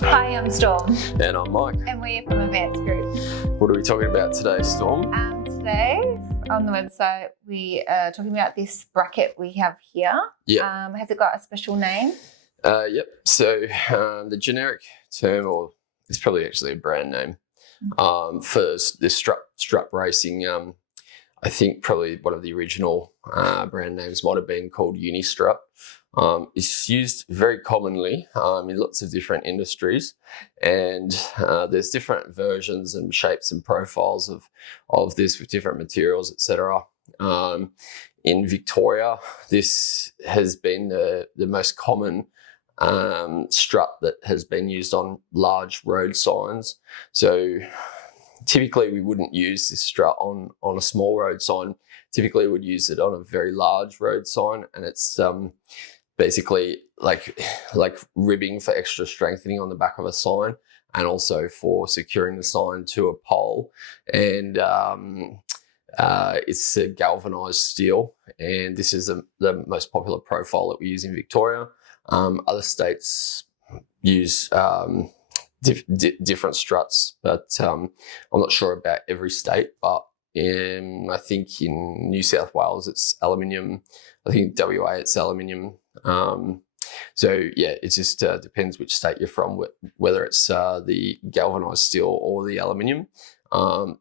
Hi, I'm Storm. And I'm Mike. And we're from Advanced Group. What are we talking about today, Storm? Today on the website we are talking about this bracket we have here. Yeah. Has it got a special name? Yep. So the generic term, or it's probably actually a brand name, for this strut racing, I think probably one of the original brand names might have been called Unistrut. It's used very commonly in lots of different industries, and there's different versions and shapes and profiles of this with different materials, etc. In Victoria, this has been the most common strut that has been used on large road signs. So typically we wouldn't use this strut on a small road sign. Typically we would use it on a very large road sign, and it's basically like ribbing for extra strengthening on the back of a sign, and also for securing the sign to a pole. And it's a galvanised steel, and this is the most popular profile that we use in Victoria. Other states use different struts, but I'm not sure about every state. But I think in New South Wales it's aluminium. I think in WA it's aluminium. So yeah, it just depends which state you're from, whether it's the galvanised steel or the aluminium.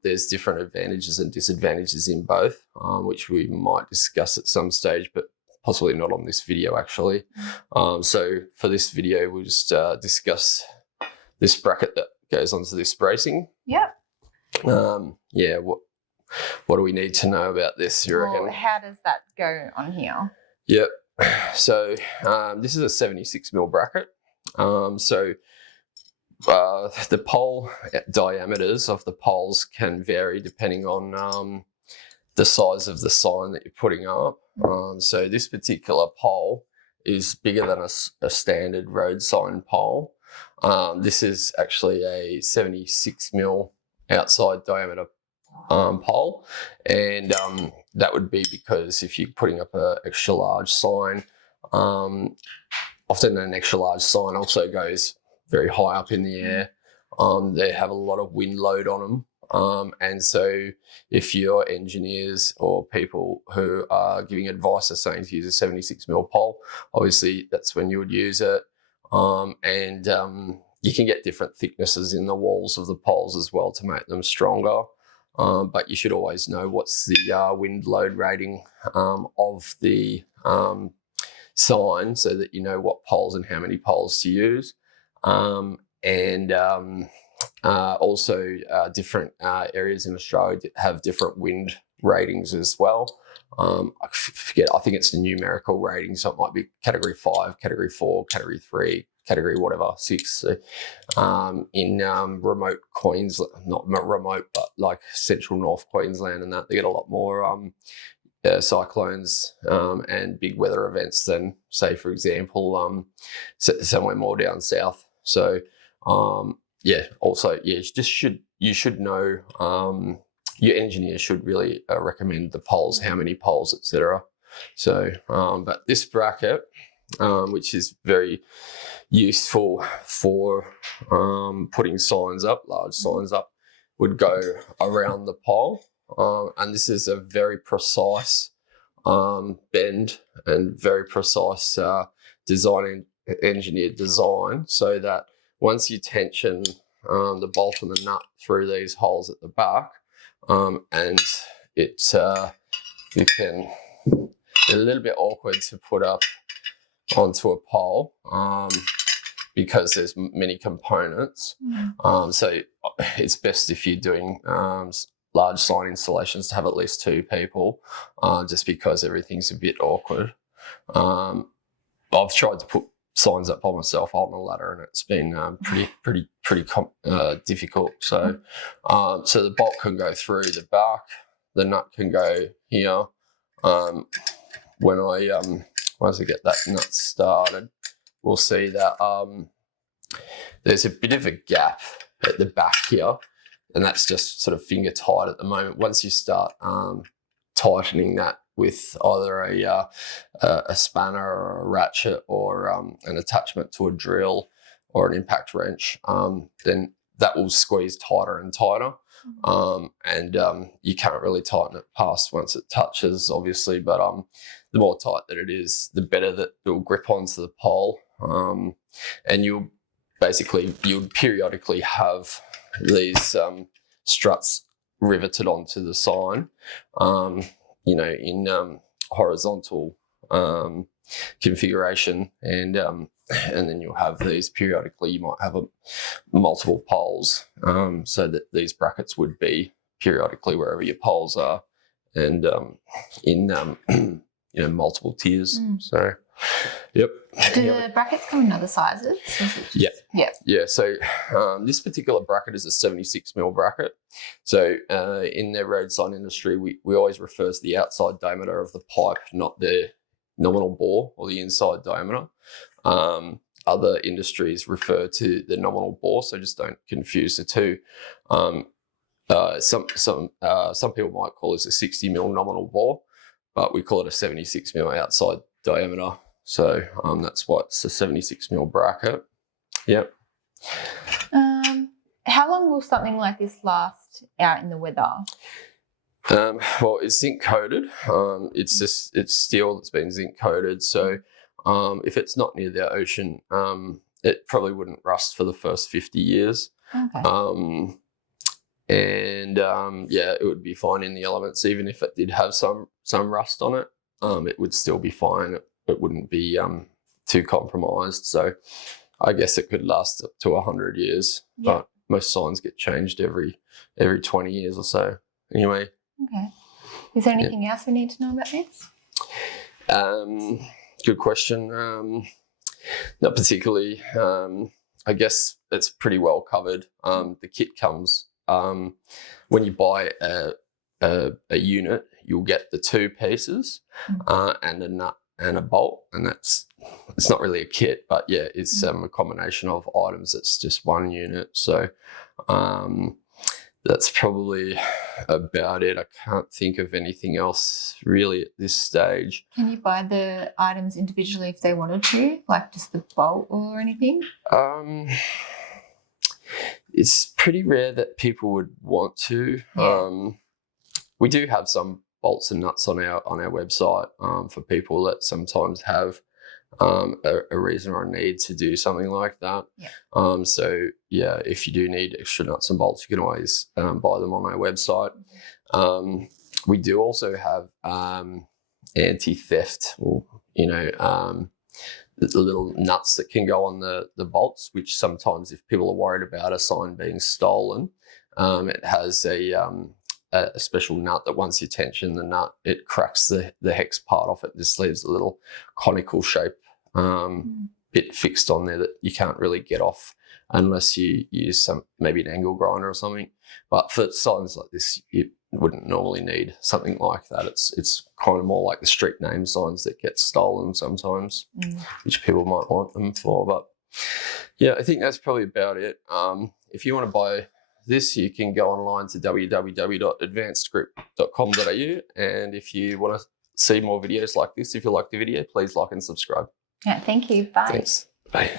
There's different advantages and disadvantages in both, which we might discuss at some stage, but possibly not on this video actually. So for this video, we'll just discuss this bracket that goes onto this bracing. Yep. Yeah, what do we need to know about this, you reckon? How does that go on here? Yep. So this is a 76mm bracket. So the pole diameters of the poles can vary depending on the size of the sign that you're putting up. So this particular pole is bigger than a standard road sign pole. This is actually a 76mm outside diameter pole, and that would be because if you're putting up an extra large sign, often an extra large sign also goes very high up in the air. They have a lot of wind load on them, and so if your engineers or people who are giving advice are saying to use a 76mm pole, obviously that's when you would use it. And you can get different thicknesses in the walls of the poles as well to make them stronger. But you should always know what's the wind load rating of the sign, so that you know what poles and how many poles to use. And also different areas in Australia have different wind ratings as well. I forget, I think it's the numerical rating, so it might be category 5, category 4, category 3, category whatever, 6. So, in remote Queensland, not remote, but like central North Queensland and that, they get a lot more cyclones and big weather events than, say, for example, somewhere more down south. So, yeah, also, yeah, you should know, your engineer should really recommend the poles, how many poles, etc. So, but this bracket, which is very useful for putting signs up, large signs up, would go around the pole. And this is a very precise bend and very precise engineered design, so that once you tension the bolt and the nut through these holes at the back, and it's you can, it's a little bit awkward to put up onto a pole because there's many components. So it's best if you're doing large sign installations to have at least 2 people, just because everything's a bit awkward. I've tried to put signs up by myself on a ladder, and it's been pretty difficult. So so the bolt can go through the back, the nut can go here. Once I get that nut started, we'll see that there's a bit of a gap at the back here, and that's just sort of finger tight at the moment. Once you start tightening that with either a spanner or a ratchet or an attachment to a drill or an impact wrench, then that will squeeze tighter and tighter. And you can't really tighten it past once it touches, obviously, but the more tight that it is, the better that it will grip onto the pole. And you'll periodically have these struts riveted onto the sign, in horizontal configuration, and then you'll have these periodically. You might have multiple poles, so that these brackets would be periodically wherever your poles are, and in multiple tiers. So, yep. Do the brackets come in other sizes? Yeah. Yeah. Yeah. So this particular bracket is a 76mm bracket. So in the road sign industry, we always refer to the outside diameter of the pipe, not the nominal bore or the inside diameter. Other industries refer to the nominal bore, so just don't confuse the two. Some people might call this a 60mm nominal bore, but we call it a 76mm outside diameter. So that's why it's a 76mm bracket. Yep. How long will something like this last out in the weather? Well, it's zinc coated. It's steel that's been zinc coated. So if it's not near the ocean, it probably wouldn't rust for the first 50 years. Okay. It would be fine in the elements. Even if it did have some rust on it, it would still be fine. It wouldn't be too compromised. So I guess it could last up to 100 years. Yeah. But most signs get changed every 20 years or so. Anyway. Okay. Is there anything else we need to know about this? Good question. Not particularly. I guess it's pretty well covered. The kit comes when you buy a unit, you'll get the two pieces and a nut and a bolt, and it's not really a kit, but yeah, it's a combination of items. It's just one unit. So that's probably about it. I can't think of anything else really at this stage. Can you buy the items individually if they wanted to, like just the bolt or anything? It's pretty rare that people would want to. Yeah. We do have some bolts and nuts on our website for people that sometimes have a reason or a need to do something like that. Yeah. So yeah, if you do need extra nuts and bolts, you can always buy them on our website. We do also have anti-theft, the little nuts that can go on the bolts, which sometimes if people are worried about a sign being stolen, it has a special nut that once you tension the nut, it cracks the hex part off it. Just leaves a little conical shape bit fixed on there that you can't really get off unless you use maybe an angle grinder or something. But for signs like this, you wouldn't normally need something like that. It's kind of more like the street name signs that get stolen sometimes, which people might want them for. But yeah, I think that's probably about it. If you want to buy this, you can go online to www.advancedgroup.com.au, and if you want to see more videos like this, if you like the video, please like and subscribe. Yeah, thank you. Bye. Thanks. Bye.